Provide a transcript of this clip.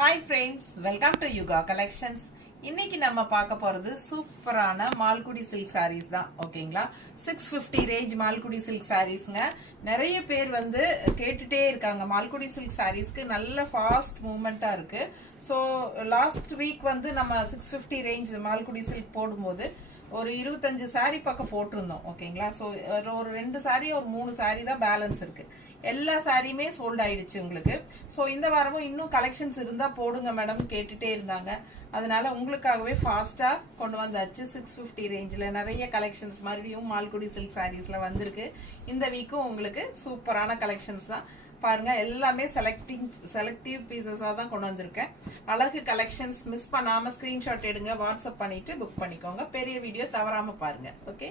Hi friends, welcome to Yuga Collections. இன்னைக்கு நம்ம பார்க்க போறது சூப்பரான மால்குடி சில்க் sarees தான். ஓகேங்களா? 650 ரேஞ்ச் மால்குடி சில்க் sareesங்க. நிறைய பேர் வந்து கேட்டுட்டே இருக்காங்க. மால்குடி சில்க் sareesக்கு நல்ல ஃபாஸ்ட் மூவ்மெண்டா இருக்கு. சோ லாஸ்ட் வீக் வந்து நம்ம 650 ரேஞ்ச் மால்குடி சில்க் போடும்போது ஒரு 25 saree பக்கம் போட்டிருந்தோம். ஓகேங்களா? சோ ஒரு 2 saree ஒரு 3 saree தான் பேலன்ஸ் இருக்கு. எல்லா சாரியுமே சோல்ட் ஆயிடுச்சு உங்களுக்கு. சோ இந்த வாரமும் இன்னும் கலெக்ஷன்ஸ் இருந்தா போடுங்க மேடம் கேட்டுட்டே இருந்தாங்க. அதனால உங்களுக்காகவே ஃபாஸ்டா கொண்டு வந்தாச்சு. 650 ரேஞ்சில் நிறைய கலெக்ஷன்ஸ் மறுபடியும் மால்குடி சில்க் சாரீஸ்ல வந்திருக்கு. இந்த வீக்கும் உங்களுக்கு சூப்பரான கலெக்ஷன்ஸ் தான் பாருங்க. எல்லாமே செலக்டிவ் பீசஸா தான் கொண்டு வந்திருக்கேன். அழகு கலெக்ஷன்ஸ் மிஸ் பண்ணாம ஸ்கிரீன்ஷாட் எடுங்க, வாட்ஸ்அப் பண்ணிட்டு புக் பண்ணிக்கோங்க. பெரிய வீடியோ தவறாம பாருங்க. ஓகே.